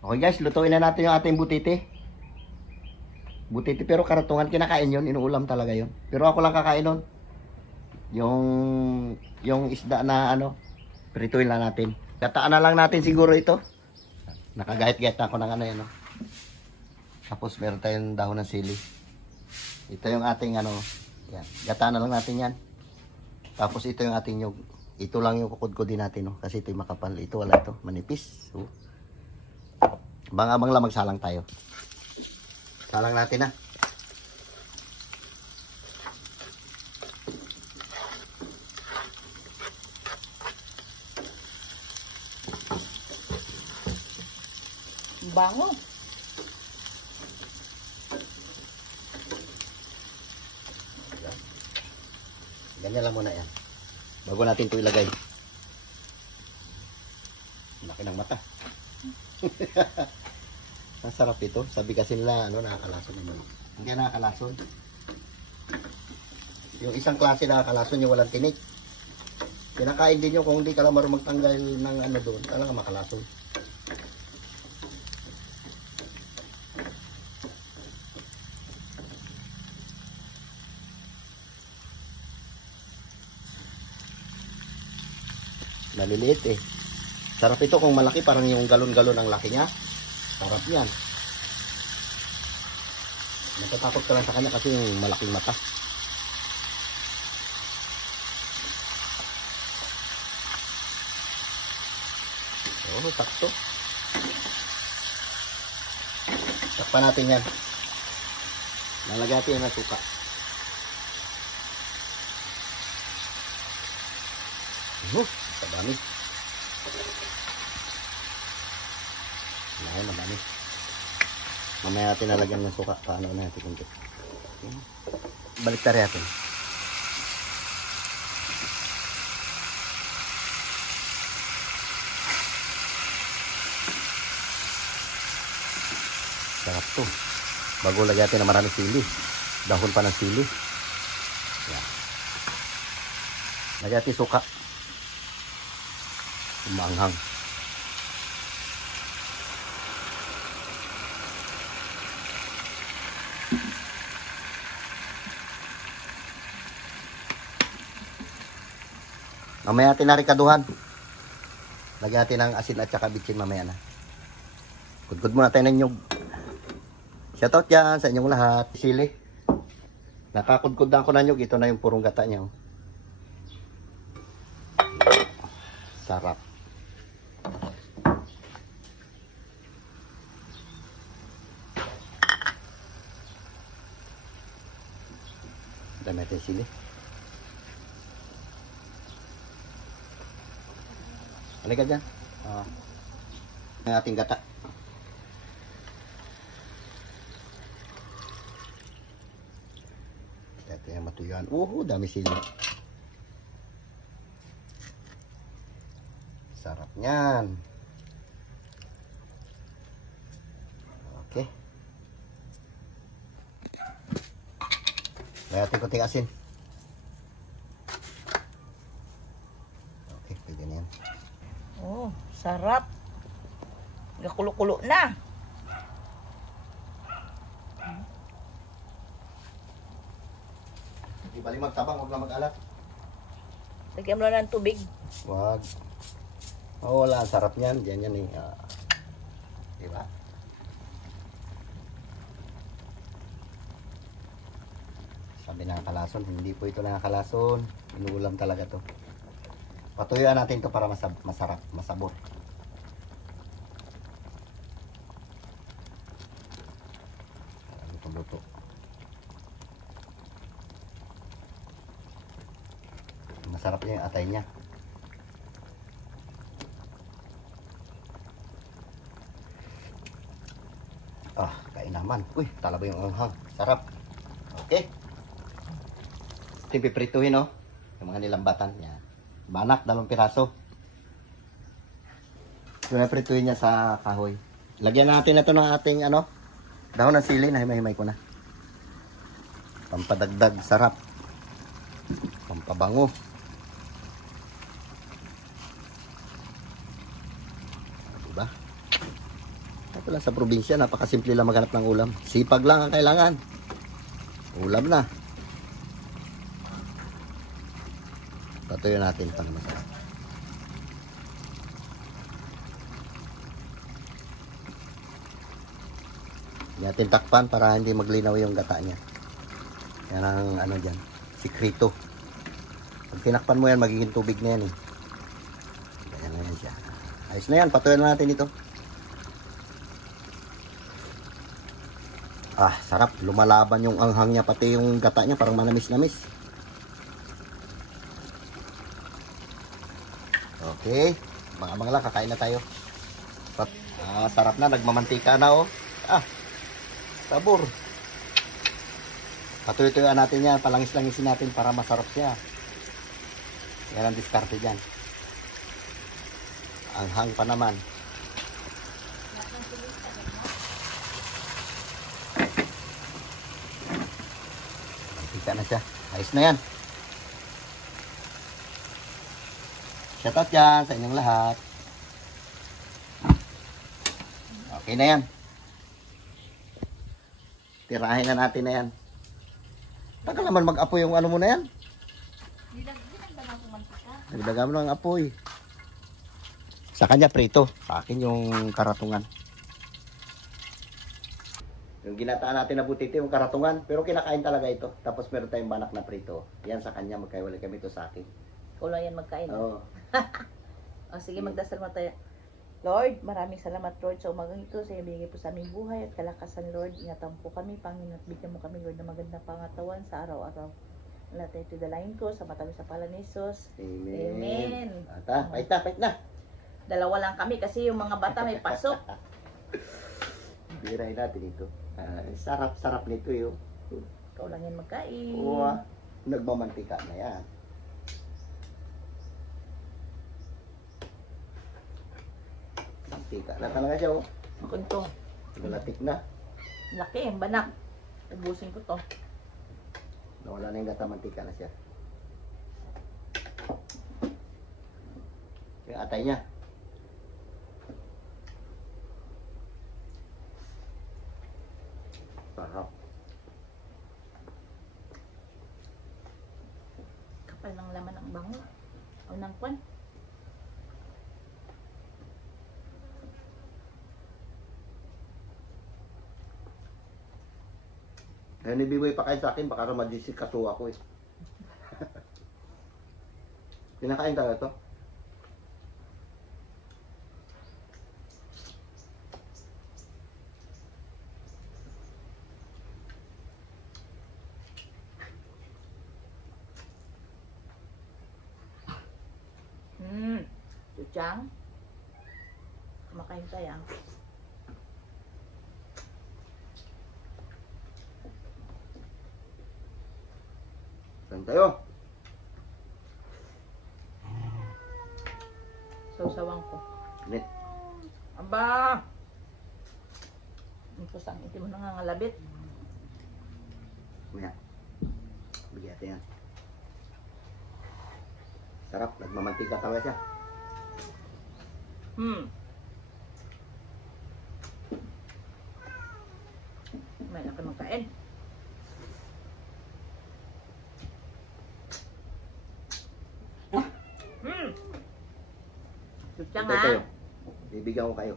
Okay guys, lutuin na natin yung ating butiti. Butiti pero karatungan, kinakain yun, inuulam talaga yun. Pero ako lang kakain nun. Yung isda na ano, prituin lang natin. Gataan na lang natin siguro ito. Nakagahit-gahit na ako ng ano yan. No? Tapos meron tayong dahon ng sili. Ito yung ating ano, yan. Gataan na lang natin yan. Tapos ito yung ating nyug. Ito lang yung kukudkudin natin. No? Kasi ito yung makapal. Ito wala ito, manipis. So, abang-abang lang magsalang tayo. Salang natin na. Bango. Ganyan lang muna yan. Bago natin ito ilagay. Laki ng mata. Masarap ito. Sabi kasi nila, ano, nakakalason naman. Hindi nakakalason. Yung isang klase nakakalason, yung walang tinik. Kinakain din nyo kung hindi ka lang marunong magtanggal ng ano doon. Talaga makalason. Maliliit eh. Sarap ito kung malaki, parang yung galon-galon ang laki niya. Sarap yan. Natatakot ka lang sa kanya kasi yung malaking mata. Oh, sakto. Takpan natin yan. Lalagyan natin yung suka. Madami. Madami. Mamaya natin nalagyan ng suka. Paano na natin kunti. Balik tayo natin. Sarap to. Bago lagyan natin ng maraming sili. Dahon pa ng sili. Yan. Lagyan natin suka. Umanghang. Mamaya natin narikaduhan. Lagyan natin ng asin at saka bitsin mamaya na. Kudkod muna tayo ng nyug. Shoutout yan sa inyong lahat. Sili. Nakakudkod na ako ng nyug. Ito na yung purong gata niya. Oh. Sarap. Dami natin sili. Halika dyan. Ang ating gata. Ito yung matuyuan. Dami sili. Sarap niyan. Okay. Lagyan natin kunting asin. Okay, pwede na yan. Oh, sarap. Gakulo-kulo na. Hindi bali magtabang, huwag na mag-alat. Lagyan mo na ng tubig. Wag. Oh, wala. Sarap niyan. Diyan yan eh. Diba? Sabi nakakalason. Hindi po ito nakakalason. Inuulam talaga to. Patuyuan natin to para masarap. Masabot. Luto-luto. Masarap niya yung atay niya. Kain naman. Uy, talaba yung anghang. Sarap. Okay. Ito yung piprituhin, no? Yung mga nilambatan. Yan. Banak, 2 piraso. Ito na prituhin niya sa kahoy. Lagyan natin na ito ng ating, ano, dahon ng sili. Nahimay-himay ko na. Pampadagdag. Sarap. Pampabango. Diba? Ito lang sa probinsya, napakasimple lang maghanap ng ulam. Sipag lang ang kailangan. Ulam na. Patuyo natin para masarap. Hindi natin takpan para hindi maglinaw yung gata niya. Yan ang ano dyan, sikrito. Pag tinakpan mo yan, magiging tubig na yan eh. Ayan na yan siya. Ayos na yan, patuyo na natin ito. Ah, sarap. Lumalaban yung anghang niya, pati yung gata niya parang manamis-namis. Okay. Mga lang, kakain na tayo. Sarap na. Nagmamantika na oh. Sabor. Patuloy-tuyuan natin yan. Palangis-langisin natin para masarap siya. Yan ang diskarte dyan. Anghang pa naman. Mantika na siya. Ayos na yan. Shoutout dyan sa inyong lahat. Okay na yan. Tirahin na natin na yan. Tagal naman mag-apoy yung ano mo na yan. Nagdagan mo ng apoy. Sa kanya prito. Sa akin yung karatungan. Yung ginataan natin na butiti yung karatungan. Pero kinakain talaga ito. Tapos meron tayong banak na prito. Yan sa kanya. Magkaiwalay kami ito sa akin. Ikaw lang yan magkain. Oo. O sige, magdasal mo tayo. Lord, maraming salamat Lord sa umagang ito. Sa ibigay po sa aming buhay at kalakasan Lord. Ingatan po kami, Panginoon, at bigyan mo kami Lord na magandang pangatawan sa araw-araw. Lahat ito dalahin ko sa matamis sa pala ni Jesus. Amen. Amen. Pait na. Dalawa lang kami kasi yung mga bata may pasok. Birahin natin ito. Sarap nito yun. Ikaw lang yan magkain. Oo. Nagmamantika na yan. Mantika na talaga siya oh. Makunto. Malatik na. Laki, banak. Ubusin ko to. Nawala na yung gata, mantika na siya. Yung atay niya. Sarap. Kapal ng laman ng bango. O ng kwan. Kaya ni Biboy pa kain sa akin, baka ramadisi kaso ako eh. Kinakain talaga to. Chuchang. Kumakain tayo. Saan tayo? Sausawang ko. Net. Aba! Ang pusang iti mo nangangalabit. Maya. Bigyan natin yan. Sarap. Nagmamantika talaga siya. May na ka magkain. Chuchang Hintay ha. kayo. Bibigyan ko kayo.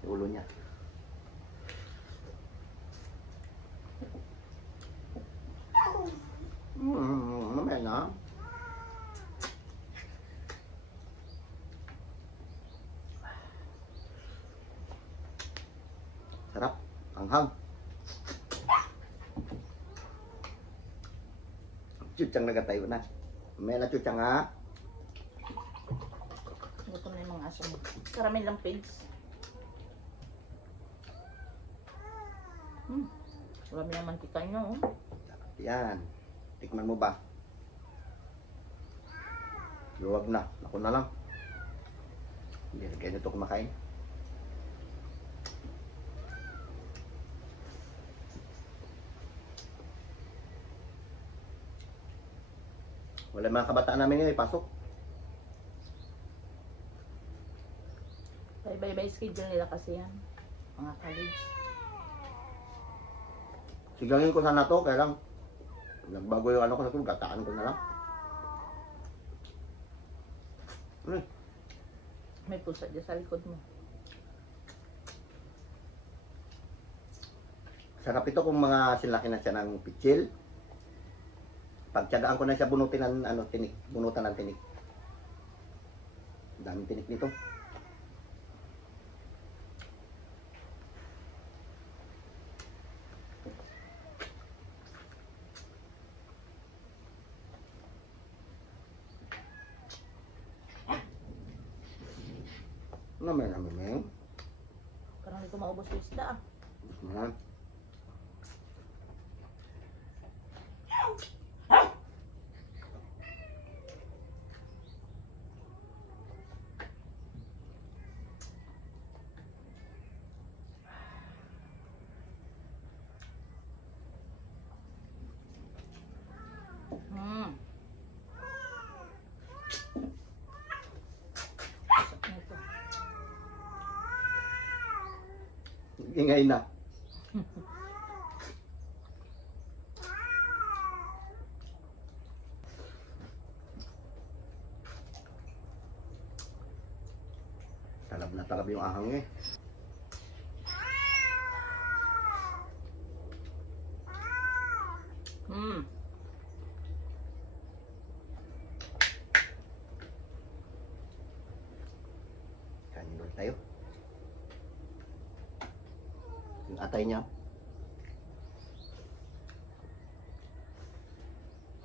Yung ulo niya. Mamaya na. Sarap. Anghang. Chuchang nagatayo na. May na chuchang ha. Gutom na yung mga aso mo. Karami lang pigs. Marami na mantika nyo. Yan. Tikman mo ba? Luwag na. Ako na lang. Hindi rin kayo nito kumakain. Wala mga kabataan namin ngayon, pasok. Bye-bye schedule nila kasi yan. Mga college. Sigangin ko sana to, kaya lang nagbago yung ano ko, gataan ko na lang. May pusa dyan sa likod mo. Sarap ito kung mga sinlaki na siya ng pitsil. Pagtyagaan ko na siya bunutin ng ano, tinik, bunutan ng tinik. Daming tinik nito. Naman. Parang hindi ko maubos yung isda ah. Yan. Hmm. Ito. Ingay na. Talab na talab yung ahang eh. Hmm. Kanin ulit tayo. Yung atay niya.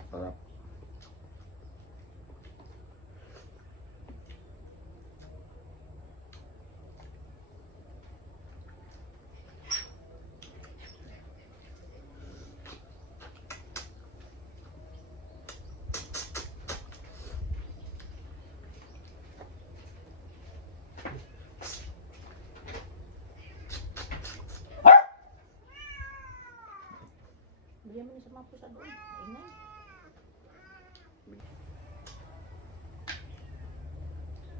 Sarap. Bigyan mo niya sa mga pusa doon. Ingay.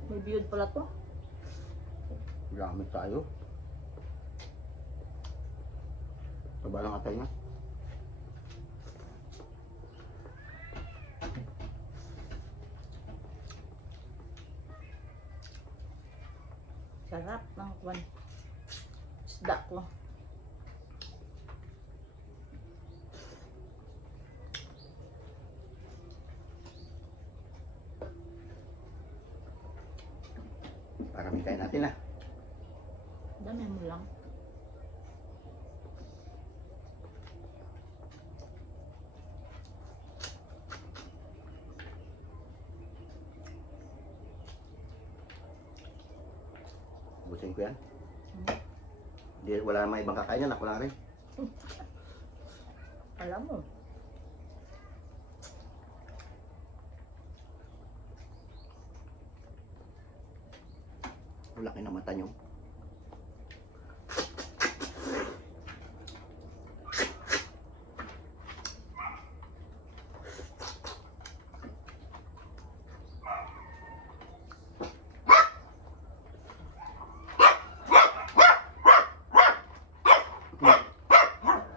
May biyod pala to. Gamit tayo. Taba lang atay niya. Sarap ng kwan. Isda ko. Para may kain natin ah. Dami mo lang. Busin ko yan. Di, wala namang ibang kakain yan. Ako lang rin. Alam mo. Laki na mata nyo.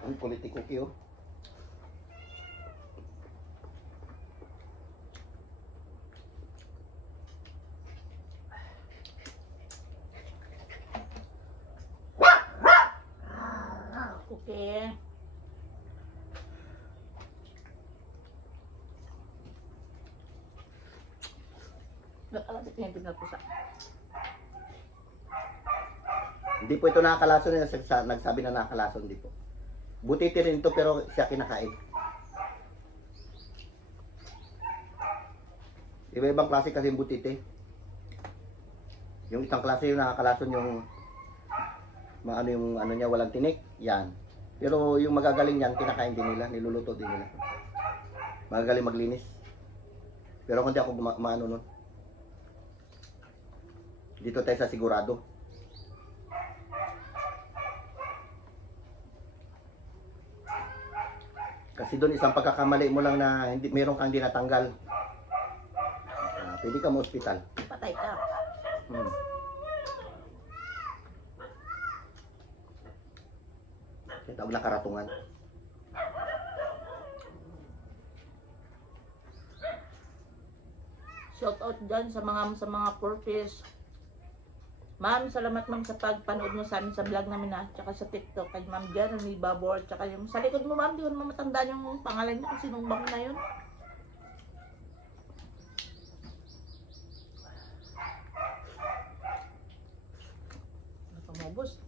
Ang kulit ni Cookie oh. Okay. Nakalasik niya yung tinggal pusa. Hindi po ito nakakalason. Nagsabi na nakakalason. Hindi po. Butiti rin ito pero siya kinakain. Iba-ibang klase kasi yung butiti. Yung isang klase yung nakakalason yung yung ano niya walang tinik. Yan. Pero yung magagaling yan, kinakain din nila. Niluluto din nila. Magagaling maglinis. Pero kung di ako maano nun. Dito tayo sa sigurado. Kasi doon isang pagkakamali mo lang na hindi meron kang hindi natanggal. Pwede ka mo ospital. Patay ka. Kita og nakaratungan. Shout out dyan sa mga purpose. Ma'am, salamat ma'am sa pagpanood mo sa amin sa vlog namin ha. Tsaka sa TikTok kay Ma'am Jeremy Babor. Tsaka yung sa likod mo ma'am, di ko naman matandaan yung pangalan niya kung sinong bang na yun. Nakamubos.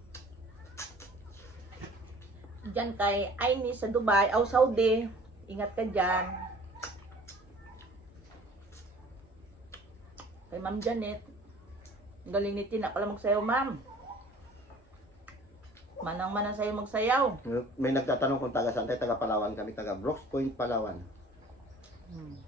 Diyan kay Aini sa Dubai, o Saudi. Ingat ka dyan. Kay Ma'am Janet. Ang galing ni Tina pala magsayaw, ma'am. Manang-manang sa'yo magsayaw. May nagtatanong kung taga saan tayo, taga Palawan kami, taga Brooks Point, Palawan. Hmm.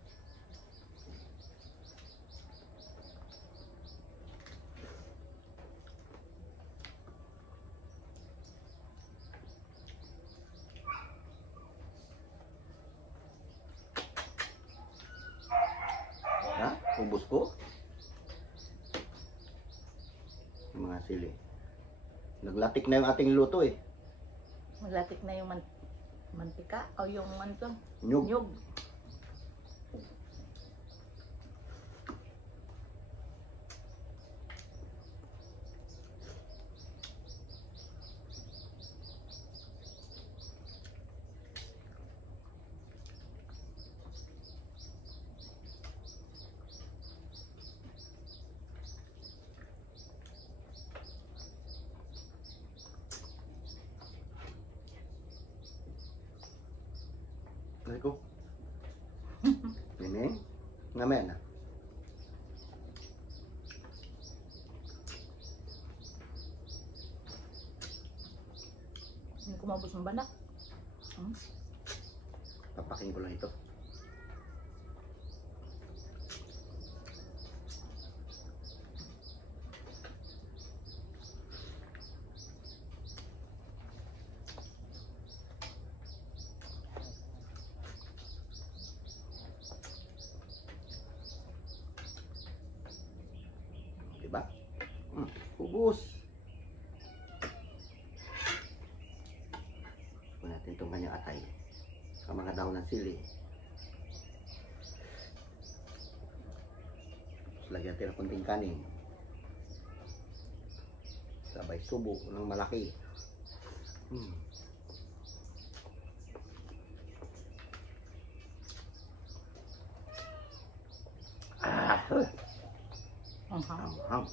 Ha? Ubus ko? Yung mga sili. Naglatik na yung ating luto eh. Maglatik na yung mantika o yung ano to? Nyug. Nyug. Ay ko. Ini ngamen na. Hindi ko mabos ng banak. Hmm? Papaking ko lang ito. Diba? Ubus. Kunin natin itong kanyang atay. Sa mga dahon ng sili. Tapos lagyan natin ng konting kanin. Sabay subo ng malaki. Ah! Anghang. Anghang.